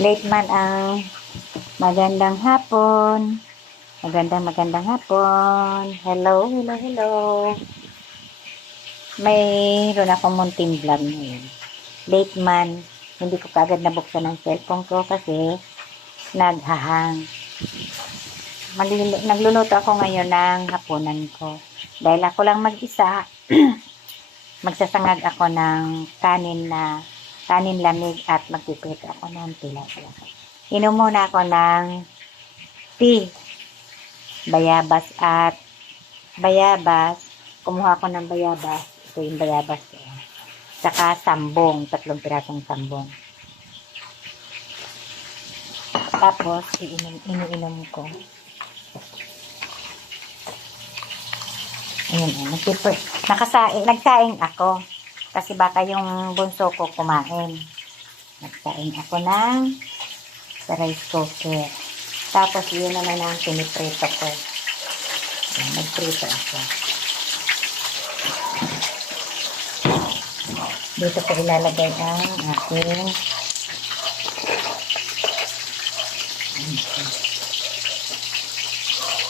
Late man ang magandang hapon. Magandang hapon. Hello, hello, hello. Mayroon akong munting vlog ngayon. Late man, hindi ko kaagad nabuksan ang cellphone ko kasi naghahang. Nagluluto ako ngayon ng hapunan ko. Dahil ako lang mag-isa, magsasangag ako ng kanin lamig at magpiprito ako ng tilapia. Inom muna ako ng tea, bayabas. Kumuha ako ng bayabas. Ito yung bayabas. Saka sambong, 3 pirasong sambong. Tapos, iniinom ko. Ayun, nagsaing ako. Kasi baka yung bunso ko kumain. Nagsaing ako ng rice cooker. Tapos, yun naman ang piniprito ko. Nagprito ako. Dito ko ilalagay ang aking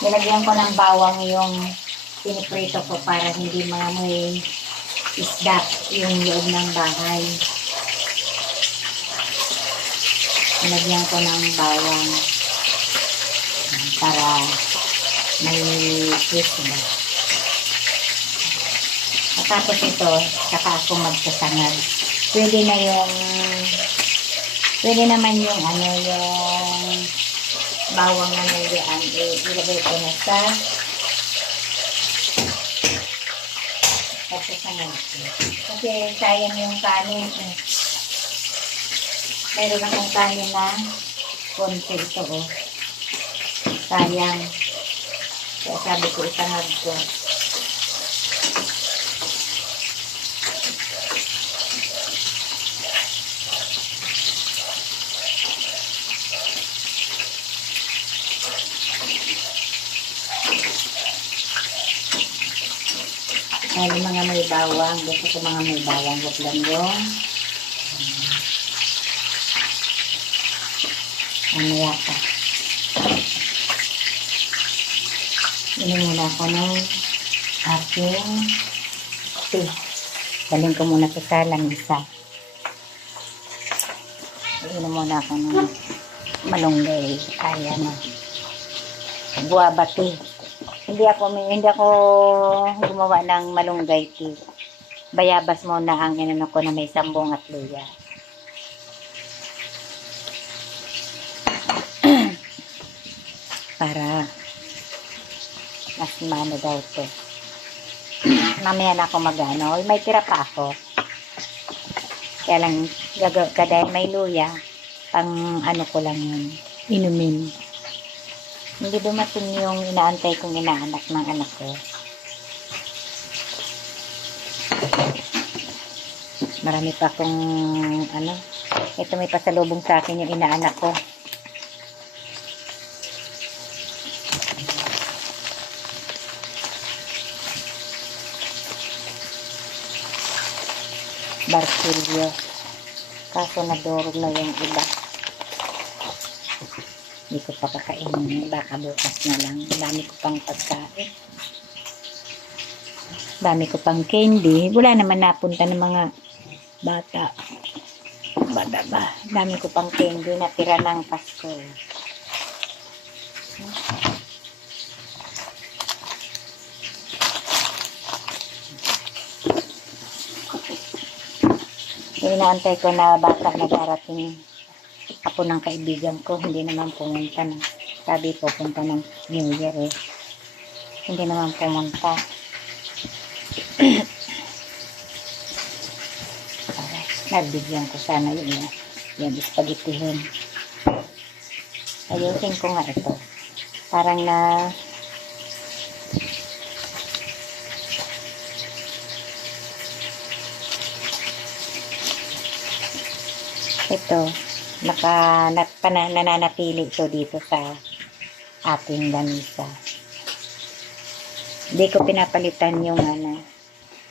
nilagyan ko ng bawang yung piniprito ko para hindi maamoy isda yung loob ng bahay. Nilagyan ko ng bawang para may twist ba. Tapos ito, saka ako magsasangag. Pwede naman yung yung bawang na nilian, ilagay ko na sa magsasangag. Kasi sayang yung kanin. Meron akong kanin na konti ito, sayang. Kaya sabi ko, isangag ko. Yung mga may bawang, gusto ko mga may bawang, wag lang yung yata. Inom muna ako ng aking tea. Galing ko muna ito sa lamisa. Inom muna ako ng malunggay. Ayan na. Guava tea. Hindi ako gumawa ng malunggay tea. Bayabas muna ang inano ko na may sambong at luya. Para mas mano daw to. Mamaya na ako magano. May tira pa ako. Kaya lang dahil may luya, pang ano ko lang yun, inumin. Hindi dumating yung inaantay kong inaanak ng anak ko. Marami pa akong ito may pasalubong sa akin yung inaanak ko. Barsilyo. Kaso nadurog na yung iba. Hindi ko pa kakainin. Baka bukas na lang. Dami ko pang pagkain. Dami ko pang candy. Wala naman napunta ng mga bata. Dami ko pang candy na tira ng Pasko. Inaantay ko na bata na darating ako ng kaibigan ko. Hindi naman pumunta na. Sabi po punta ng New Year Hindi naman pumunta. Nabigyan ko sana yun. Yan, spaghettihin. Ayusin ko nga ito. Parang ito, nananatili ito dito sa ating lamisa. Hindi ko pinapalitan yung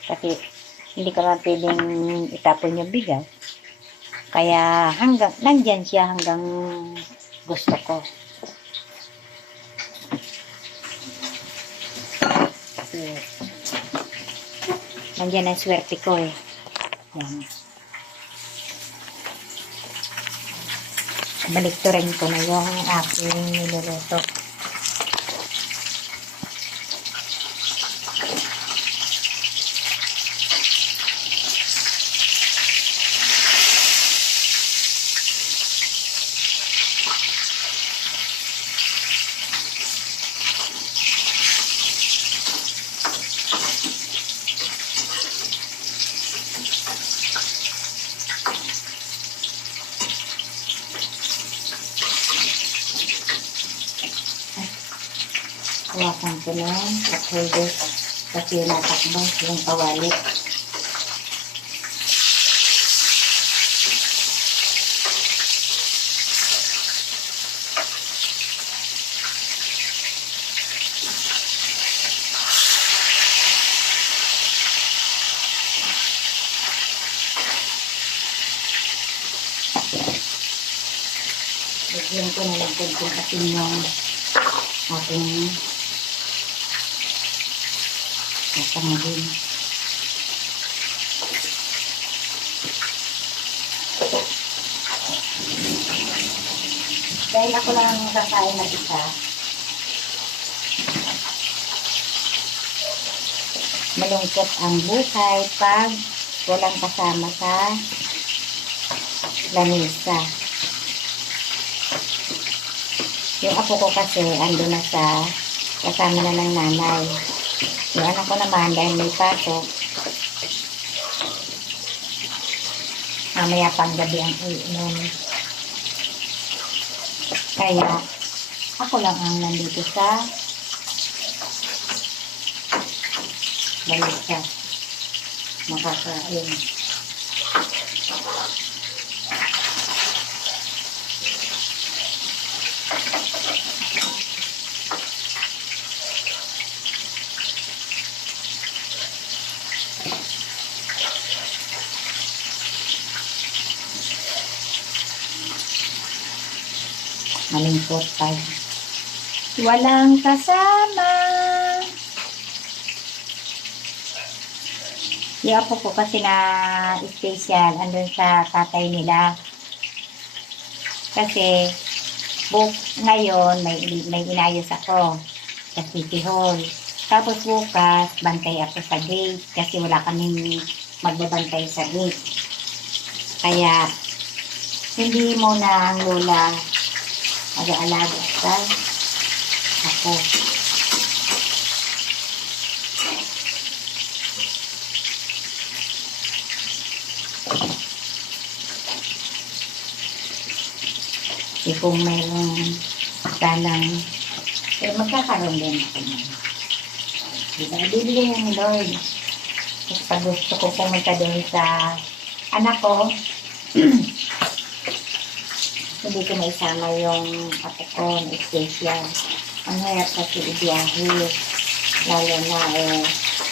kasi hindi ko lang pwedeng itapon yung bigas. Kaya nandyan siya hanggang gusto ko. Kasi nandyan ang swerte ko eh. Yan. Balikturin ko na yung aking niluluto. Hawakan ko na at hulog kasi natakbo yung kawali. Lagyan ko na lang konting asin yung ating kasangin. Dahil ako lang ang kakain na isa, malungkot ang buhay pag walang kasama sa lamesa. Yung apo ko kasi ando na sa kasama na ng nanay. Yung anak ko naman dahil may pasok, mamaya pang gabi ang iinom. Kaya ako lang ang nandito sa lamesa makakain. Malingkot pa. Walang kasama. Yung apo ko kasi na special andun sa tatay nila. Kasi ngayon may inayos ako sa City Hall. Tapos bukas bantay ako sa gate kasi wala kaming magbabantay sa gate. Kaya hindi mo na ang lola mag-aalaga sa ako. Kung mayroong sanang magkakaroon din ako naman. Diba? Bibigyan yan ni Lord. Kasi pag gusto ko pumunta doon sa anak ko, hindi ko maisama yung apo ko na special. Ang hirap kasi ibiyahe. Lalo na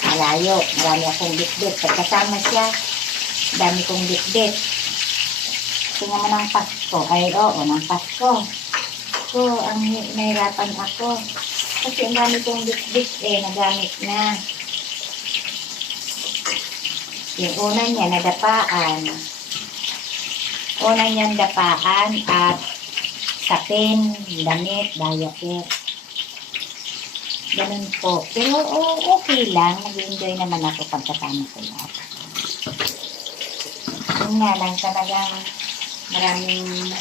malayo. Marami akong bitbit. Pagkasama siya, dami kong bitbit. Tingnan mo ng Pasko. Ay, oo, ng Pasko. So, ang nahirapan ako. Kasi ang dami kong bitbit nagamit na. Yung una niya, nadapaan. Una niyang dapaan at sapin, damit, diaper. Ganun po. Pero okay lang. Nag-enjoy naman ako pagkasama ko lahat. Yun nga lang talagang maraming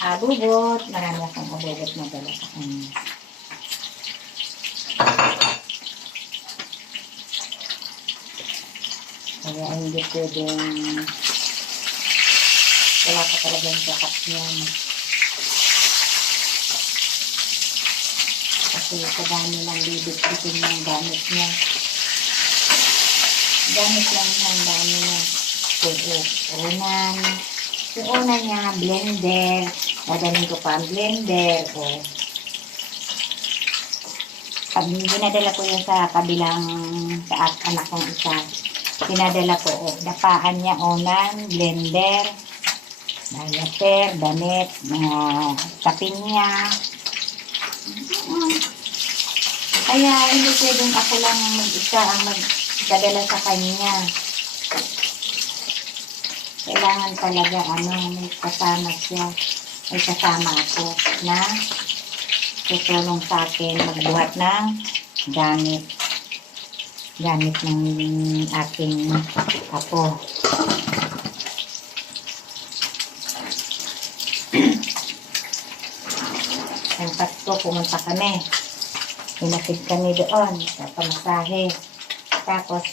abubot. Marami akong abubot na dala sa kanya. Kaya hindi pwedeng wala ka talagang sakat yan. Kasi sa dami ng bibit-bitin ng gamit niya. Gamit lang niya ang dami niya. Unan. Yung una niya, blender. Dadalhin ko pa ang blender. Pag dinadala ko yun sa kabilang sa anak kong isa, Pinadala ko, dapaan niya unan, blender, diaper, damit, mga tapin niya. Kaya hindi pwedeng ako lang mag-isa ang magdadala sa kanya. Kailangan talaga, may kasama siya. May kasama ako na tutulong sa akin magbuhat ng gamit. Gamit ng aking apo. Ang Pasko, pumunta kami. Hinatid kami doon sa pamasahe. Tapos,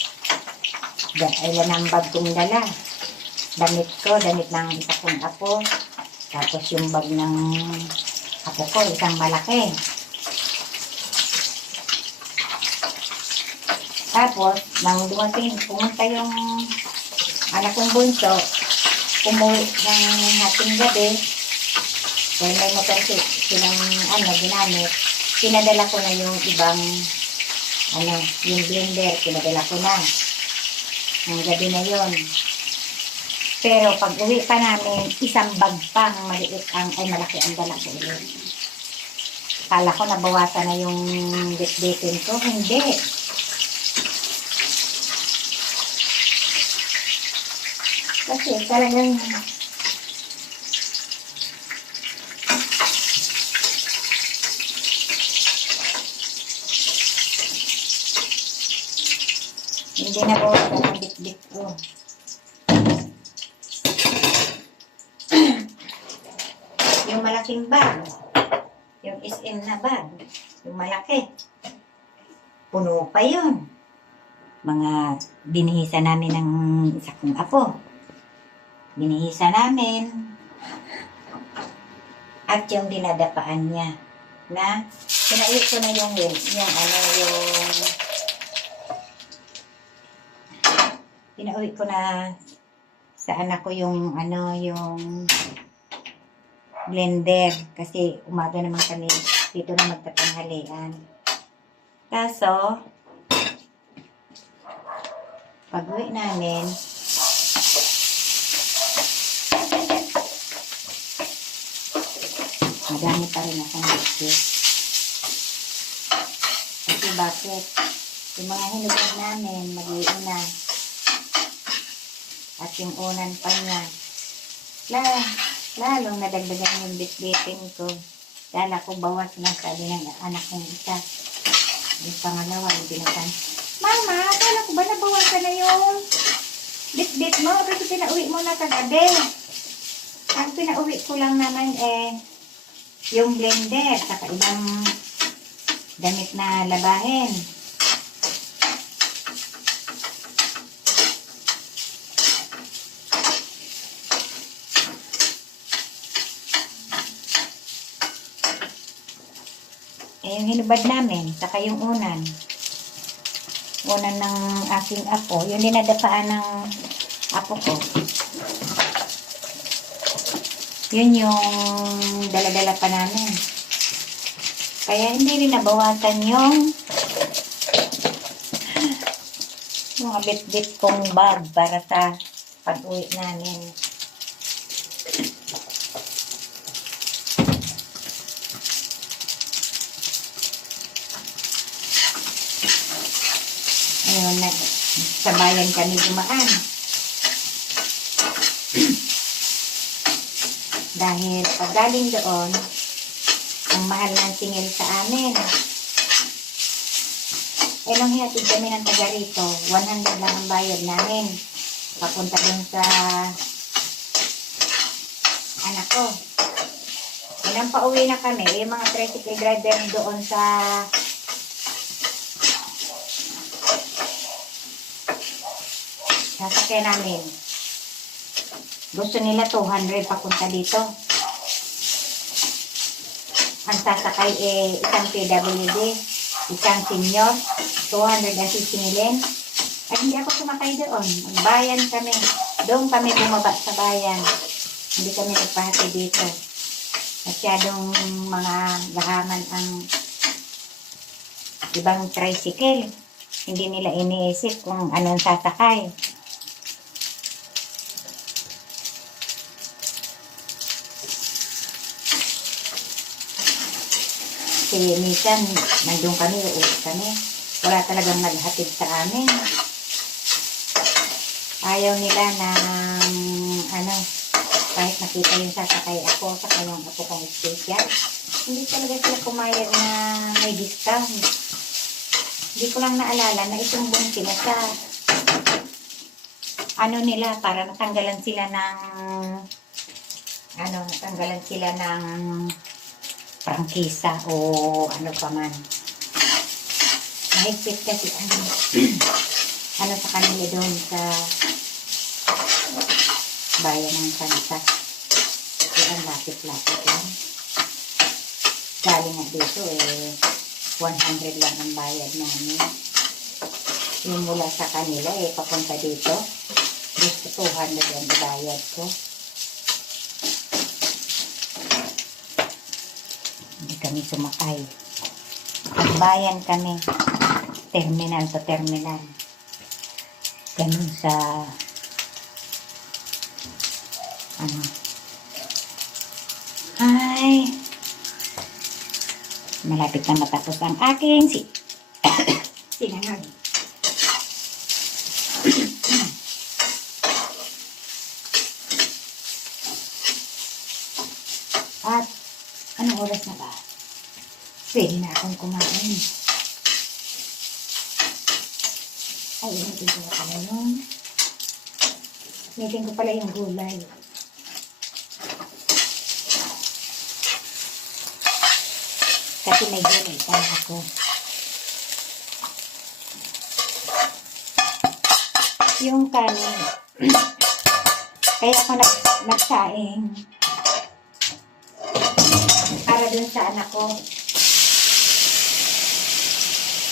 ilan ang bag kong dala. Damit ko, damit ng isa kong apo. Tapos yung bag ng apo ko, isang malaki. Tapos, nang dumating, pumunta yung anak kong bunso, umuwi ng hating gabi. Kaya may motor silang ginamit. Pinadala ko na yung ibang, yung blender, pinadala ko na. Ang gabi na yon. Pero pag uwi pa namin, isang bag pang maliit malaki ang dala ko ulit. Kala ko nabawasan na yung bitbitin ko. Hindi. Kasi talagang hindi na bawasan ang bitbit ko. Yung malaking bag, yung SM na bag, yung malaki, puno pa yun. Mga binihisa namin ng isa kong apo. Binihisa namin. At yung dinadapaan niya na pinauwi ko na yung pinauwi ko na sa anak ko yung yung blender kasi umaga naman kami dito na magtatanghalian. Kaso pag-uwi namin, madami pa rin akong biscuit. Kasi bakit? Yung mga hinugod namin, mag-iin na. At yung unan pa niya. Lalong nadagdagan yung bitbitin ko. Kala ko bawas na, sabi ng anak kong isa. Yung pangalawa, yung binasan. Mama, kala ko ba nabawasan na yung bitbit mo? Kasi pinauwi mo na kagabi. Ang pinauwi ko lang naman yung blender, saka ibang damit na labahin. Yung hinubad namin, saka yung unan. Unan ng aking apo, yung dinadapaan ng apo ko. Yun yung dala-dala pa namin. Kaya hindi rin nabawasan yung mga bit-bit kong bag para sa pag-uwi namin. Ayun na, sa bayan kami dumaan. Dahil pag galing doon, ang mahal ng singil sa amin. Nung hinatid kami ng taga rito, 100 lang ang bayad namin. Papunta dun sa anak ko. Nang pauwi na kami, yung mga tricycle driver doon sa sasakyan namin. Gusto nila 200 papunta dito. Ang sasakay isang PWD, isang senior, 200 ang sisingilin. Ay hindi ako sumakay doon. Magbayan kami. Doon kami bumaba sa bayan. Hindi kami nagpahati dito. Masyadong mga gahaman ang ibang tricycle. Hindi nila iniisip kung anong sasakay. Kasi minsan, nandun kami, uuwi kami. Wala talagang naghatid sa amin. Ayaw nila ng, kahit nakita yung sasakay ako, sa yung ako kong special, hindi talaga sila pumayag na may discount. Hindi ko lang naalala na itong buong sila sa, nila, para natanggalan sila ng prangkisa o ano pa man. Mahigpit kasi sa kanila doon sa bayan ng Kansas. Ang lapit-lapit lang. Galing nga dito 100 lang ang bayad namin. Yung mula sa kanila papunta dito, gusto 200 ang bayad ko. Hindi kami sumakay. Nagbayan kami. Terminal to terminal. Ganun sa malapit na matapos ang aking sinangag. At anong oras na ba? Pwede na akong kumain. Ay, initin ko pala yun. Initin ko pala yung gulay. Kasi may gulay pa ako. Yung kanin. Kaya ako nagsaing. Para dun sa anak ko.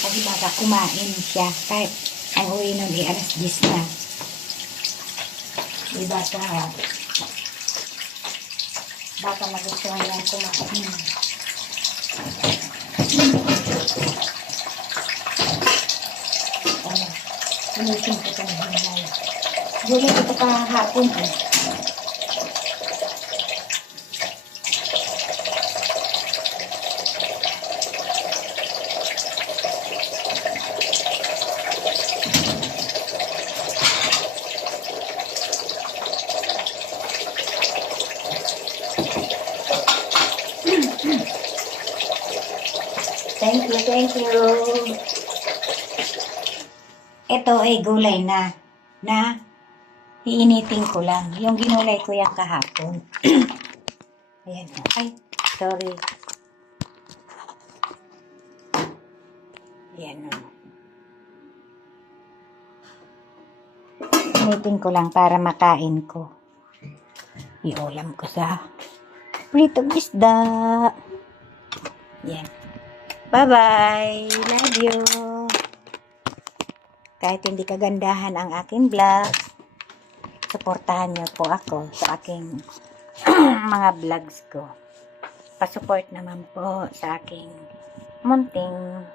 Kasi baka kumain siya. Kahit ang uwi nun alas 10 na. Diba baka magustuhan niyang kumain. Pinusin ko itong gulay. Gulay ito kahapon Thank you. Ito ay gulay na iinitin ko lang. Yung ginulay ko yung kahapon. Ayan. Ay, sorry. Ayan. Initin ko lang para makain ko. Iulam ko sa pritong isda. Ayan. Bye-bye. Love you. Kahit hindi kagandahan ang aking vlog, suportahan niyo po ako sa aking mga vlogs ko. Pasupport naman po sa aking munting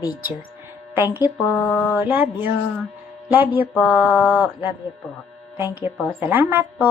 videos. Thank you po. Love you. Love you po. Love you po. Thank you po. Salamat po.